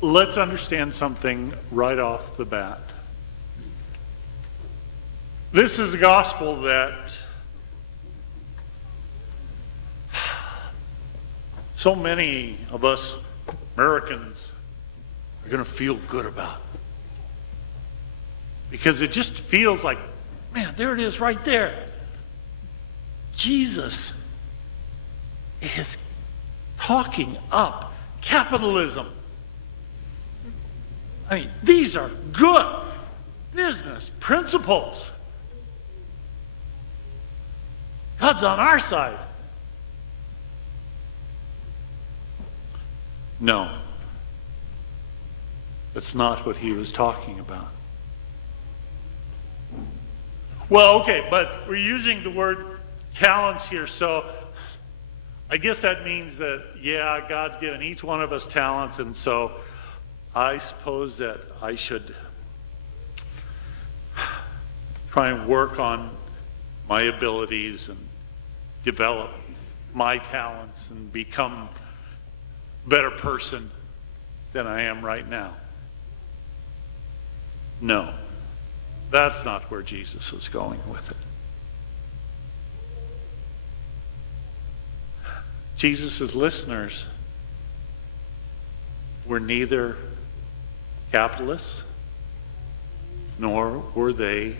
Let's understand something right off the bat. This is a gospel that so many of us Americans are going to feel good about. Because it just feels like, man, there it is right there. Jesus is talking up capitalism. I mean, these are good business principles. God's on our side. No, that's not what he was talking about. Well, okay, but we're using the word talents here, so I guess that means that, yeah, God's given each one of us talents, and so I suppose that I should try and work on my abilities and develop my talents and become a better person than I am right now. No, that's not where Jesus was going with it. Jesus' listeners were neither capitalists, nor were they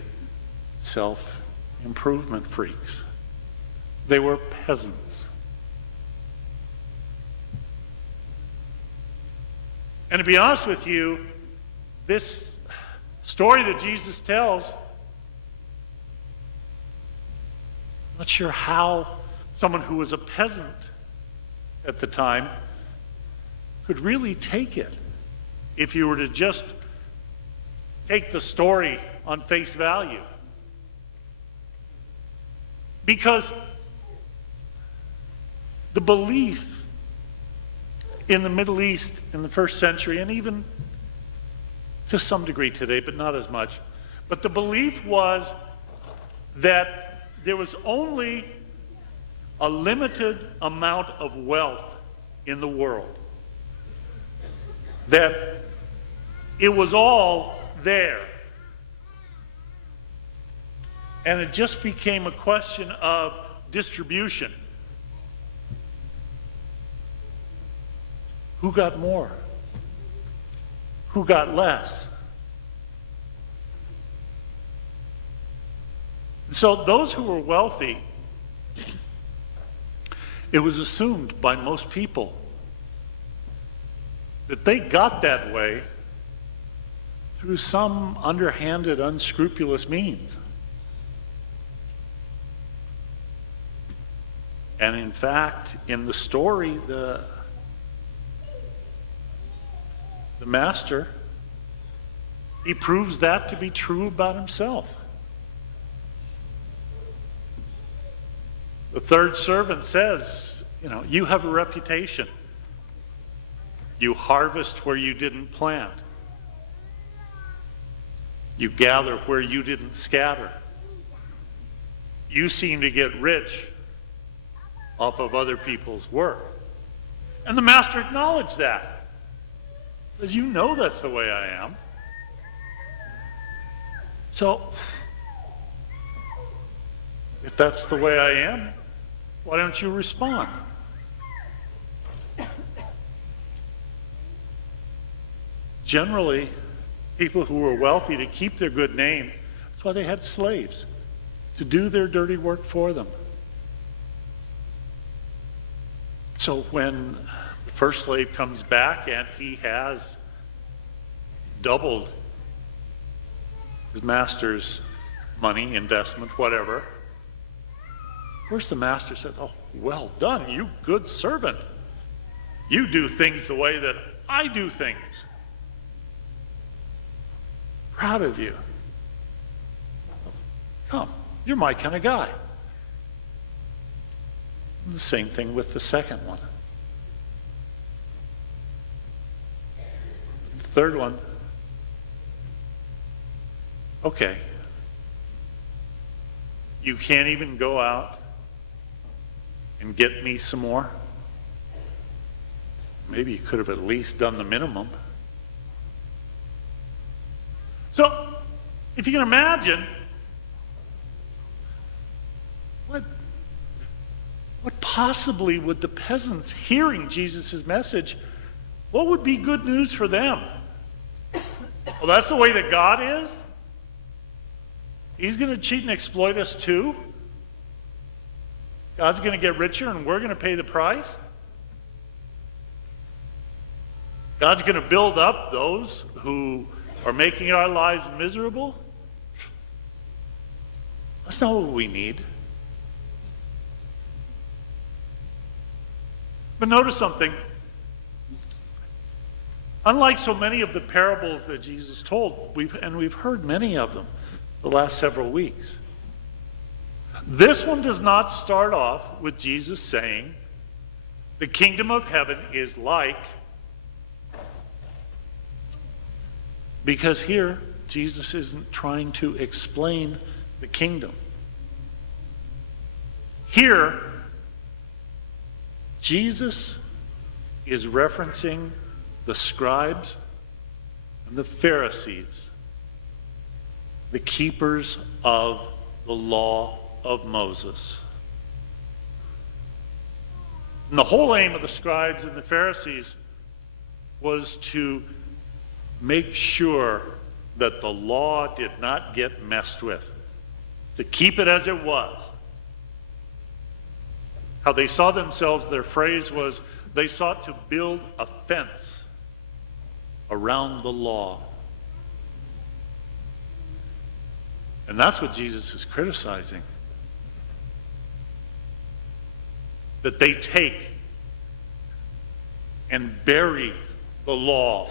self-improvement freaks. They were peasants. And to be honest with you, this story that Jesus tells, I'm not sure how someone who was a peasant at the time could really take it if you were to just take the story on face value. Because the belief in the Middle East in the first century, and even to some degree today, but not as much, but the belief was that there was only a limited amount of wealth in the world. That it was all there. And it just became a question of distribution. Who got more? Who got less? And so those who were wealthy, it was assumed by most people that they got that way through some underhanded, unscrupulous means. And in fact, in the story, the master, he proves that to be true about himself. The third servant says, you have a reputation. You harvest where you didn't plant. You gather where you didn't scatter. You seem to get rich off of other people's work. And the master acknowledged that. Because you know that's the way I am. So, if that's the way I am, why don't you respond? Generally, people who were wealthy, to keep their good name, that's why they had slaves, to do their dirty work for them. So when the first slave comes back and he has doubled his master's money, investment, whatever, of course the master says, oh, well done, you good servant. You do things the way that I do things. Proud of you. Come, you're my kind of guy. And the same thing with the second one. The third one, okay. You can't even go out and get me some more? Maybe you could have at least done the minimum. If you can imagine, what possibly would the peasants hearing Jesus' message, what would be good news for them? Well, that's the way that God is? He's going to cheat and exploit us too? God's going to get richer and we're going to pay the price? God's going to build up those who are making our lives miserable? That's not what we need. But notice something. Unlike so many of the parables that Jesus told, we've heard many of them the last several weeks, this one does not start off with Jesus saying, the kingdom of heaven is like, because here Jesus isn't trying to explain the kingdom. Here, Jesus is referencing the scribes and the Pharisees, the keepers of the law of Moses. And the whole aim of the scribes and the Pharisees was to make sure that the law did not get messed with, to keep it as it was. How they saw themselves, their phrase was, they sought to build a fence around the law. And that's what Jesus is criticizing. That they take and bury the law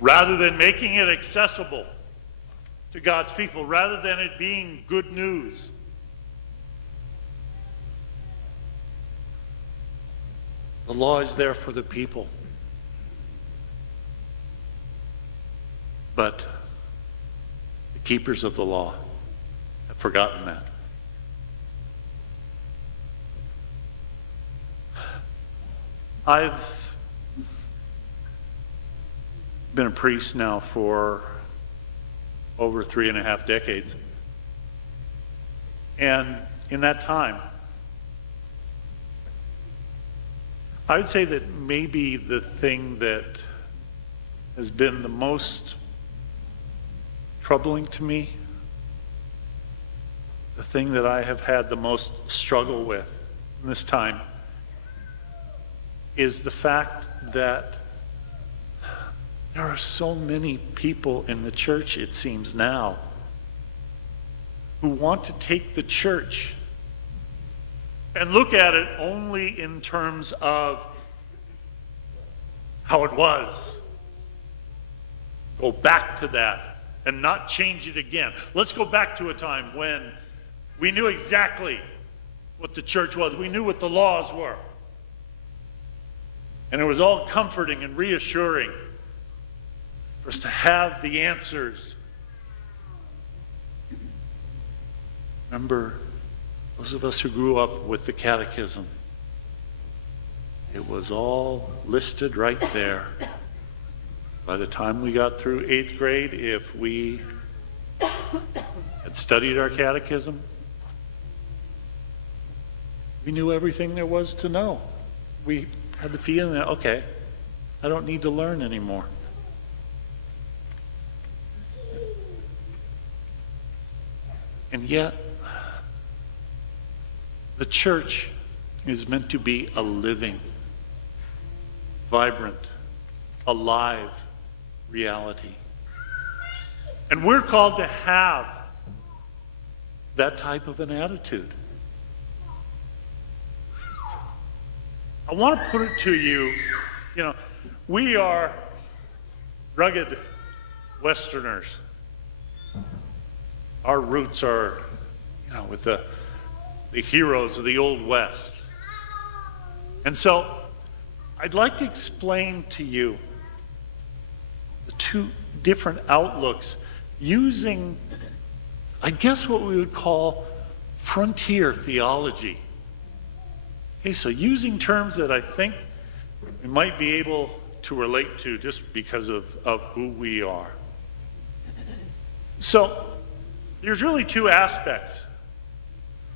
rather than making it accessible to God's people, rather than it being good news. The law is there for the people. But the keepers of the law have forgotten that. I've been a priest now for over 3.5 decades. And in that time, I would say that maybe the thing that has been the most troubling to me, the thing that I have had the most struggle with in this time, is the fact that there are so many people in the church, it seems now, who want to take the church and look at it only in terms of how it was. Go back to that and not change it again. Let's go back to a time when we knew exactly what the church was. We knew what the laws were. And it was all comforting and reassuring for us to have the answers. Remember, those of us who grew up with the catechism, it was all listed right there. By the time we got through 8th grade, if we had studied our catechism, we knew everything there was to know. We had the feeling that, okay, I don't need to learn anymore. And yet, the church is meant to be a living, vibrant, alive reality. And we're called to have that type of an attitude. I want to put it to you, we are rugged Westerners. Our roots are, with the heroes of the Old West. And so I'd like to explain to you the two different outlooks using, I guess, what we would call frontier theology. Okay, so using terms that I think we might be able to relate to just because of who we are. So there's really two aspects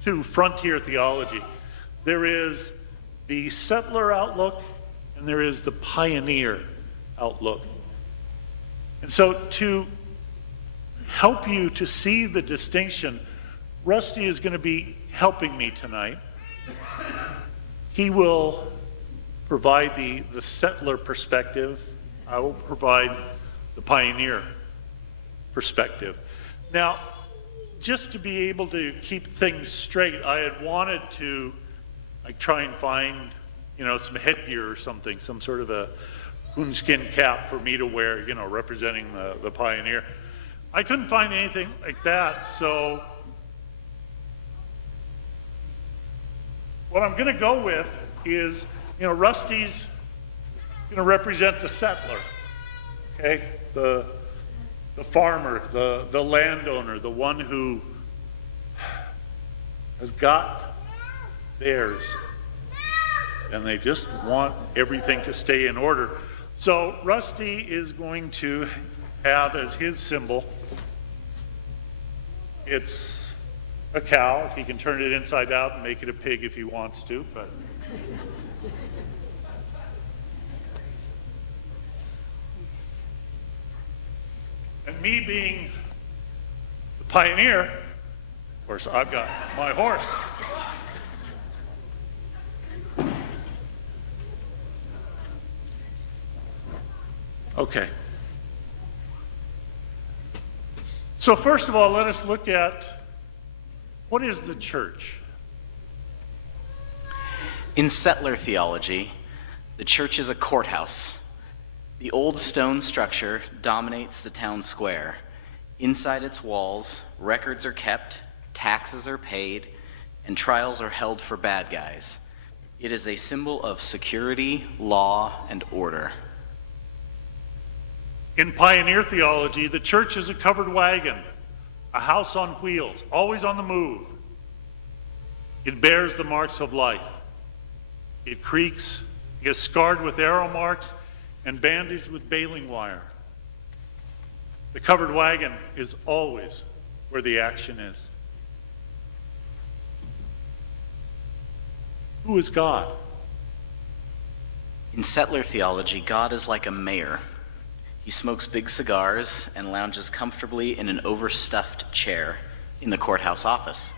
to frontier theology. There is the settler outlook and there is the pioneer outlook. And so to help you to see the distinction, Rusty is going to be helping me tonight. He will provide the settler perspective. I will provide the pioneer perspective. Now, just to be able to keep things straight, I had wanted to try and find, some headgear or something, some sort of a coonskin cap for me to wear, representing the pioneer. I couldn't find anything like that, so what I'm going to go with is, Rusty's going to represent the settler, okay? The farmer, the landowner, the one who has got theirs, and they just want everything to stay in order. So Rusty is going to have as his symbol, it's a cow. He can turn it inside out and make it a pig if he wants to, but and me being the pioneer, of course, I've got my horse. Okay. So first of all, let us look at what is the church? In settler theology, the church is a courthouse. The old stone structure dominates the town square. Inside its walls, records are kept, taxes are paid, and trials are held for bad guys. It is a symbol of security, law, and order. In pioneer theology, the church is a covered wagon, a house on wheels, always on the move. It bears the marks of life. It creaks, is scarred with arrow marks, and bandaged with baling wire. The covered wagon is always where the action is. Who is God? In settler theology, God is like a mayor. He smokes big cigars and lounges comfortably in an overstuffed chair in the courthouse office.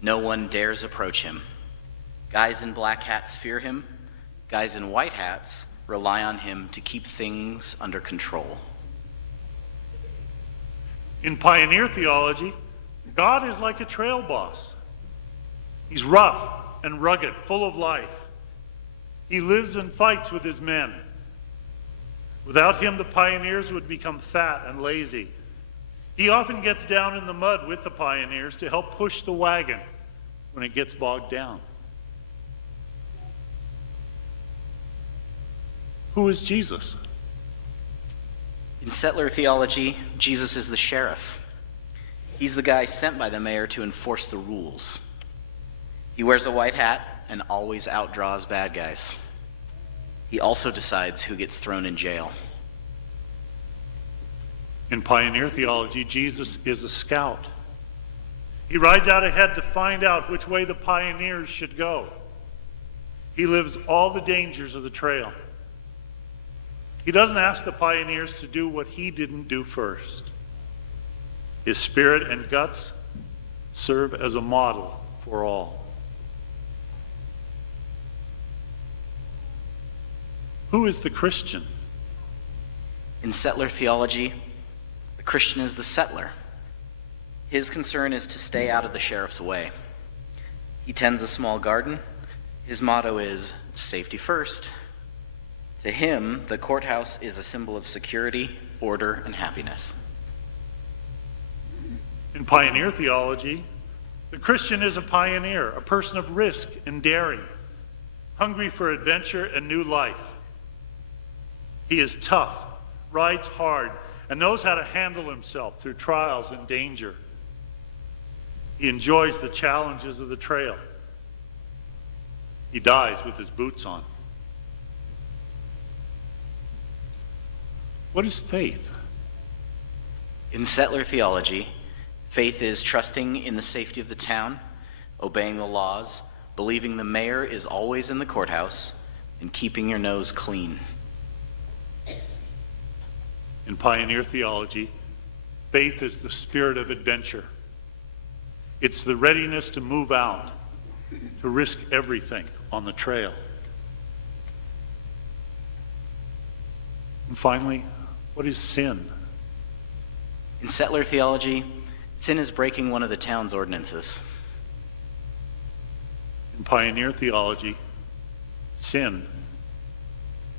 No one dares approach him. Guys in black hats fear him. Guys in white hats rely on him to keep things under control. In pioneer theology, God is like a trail boss. He's rough and rugged, full of life. He lives and fights with his men. Without him, the pioneers would become fat and lazy. He often gets down in the mud with the pioneers to help push the wagon when it gets bogged down. Who is Jesus? In settler theology, Jesus is the sheriff. He's the guy sent by the mayor to enforce the rules. He wears a white hat and always outdraws bad guys. He also decides who gets thrown in jail. In pioneer theology, Jesus is a scout. He rides out ahead to find out which way the pioneers should go. He lives all the dangers of the trail. He doesn't ask the pioneers to do what he didn't do first. His spirit and guts serve as a model for all. Who is the Christian? In settler theology, the Christian is the settler. His concern is to stay out of the sheriff's way. He tends a small garden. His motto is safety first. To him, the courthouse is a symbol of security, order, and happiness. In pioneer theology, the Christian is a pioneer, a person of risk and daring, hungry for adventure and new life. He is tough, rides hard, and knows how to handle himself through trials and danger. He enjoys the challenges of the trail. He dies with his boots on. What is faith? In settler theology, faith is trusting in the safety of the town, obeying the laws, believing the mayor is always in the courthouse, and keeping your nose clean. In pioneer theology, faith is the spirit of adventure. It's the readiness to move out, to risk everything on the trail. And finally, what is sin? In settler theology, sin is breaking one of the town's ordinances. In pioneer theology, sin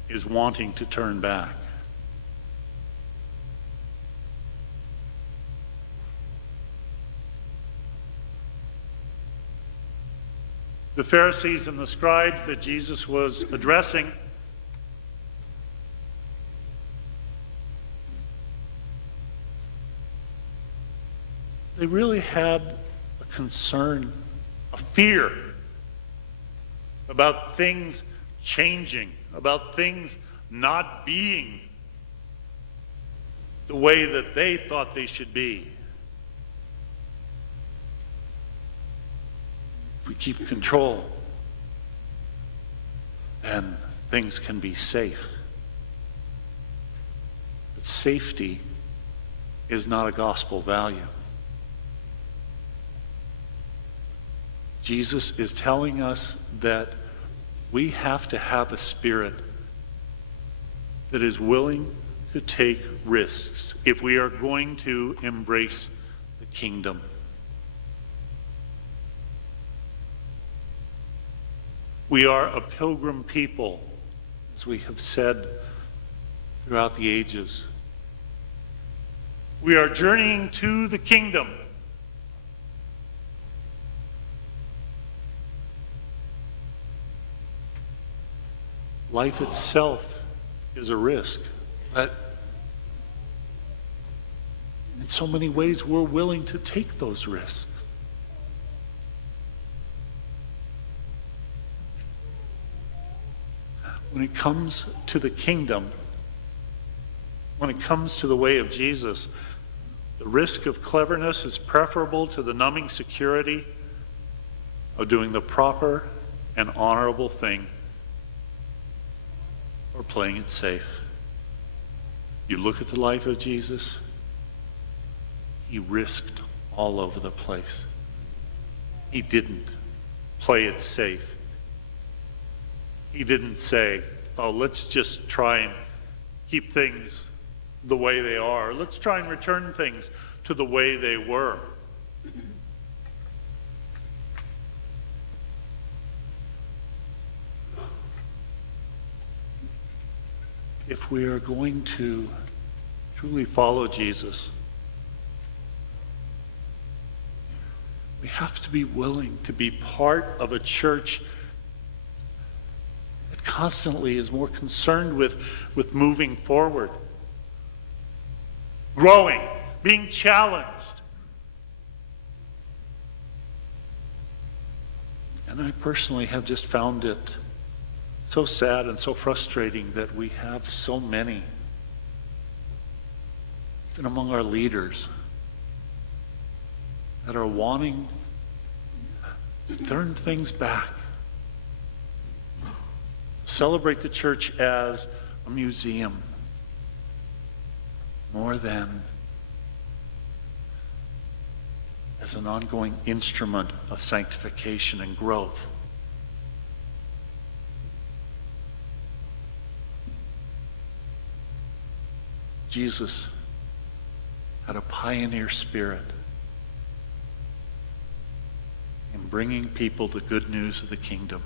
is wanting to turn back. The Pharisees and the scribes that Jesus was addressing they really had a concern, a fear about things changing, about things not being the way that they thought they should be. If we keep control, then things can be safe. But safety is not a gospel value. Jesus is telling us that we have to have a spirit that is willing to take risks if we are going to embrace the kingdom. We are a pilgrim people, as we have said throughout the ages. We are journeying to the kingdom. Life itself is a risk, but in so many ways we're willing to take those risks. When it comes to the kingdom, when it comes to the way of Jesus, the risk of cleverness is preferable to the numbing security of doing the proper and honorable thing or playing it safe. You look at the life of Jesus, he risked all over the place. He didn't play it safe. He didn't say, oh, let's just try and keep things the way they are. Let's try and return things to the way they were. If we are going to truly follow Jesus, we have to be willing to be part of a church that constantly is more concerned with moving forward, growing, being challenged. And I personally have just found it so sad and so frustrating that we have so many, even among our leaders, that are wanting to turn things back, celebrate the church as a museum more than as an ongoing instrument of sanctification and growth. Jesus had a pioneer spirit in bringing people the good news of the kingdom.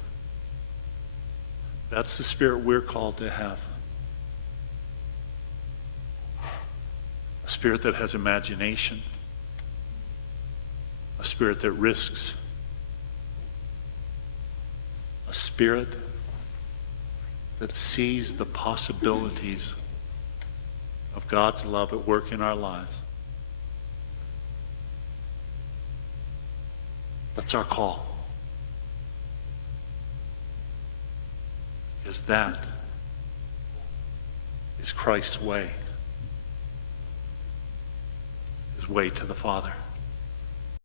That's the spirit we're called to have. A spirit that has imagination, a spirit that risks, a spirit that sees the possibilities of God's love at work in our lives. That's our call. Because that is Christ's way. his way to the Father.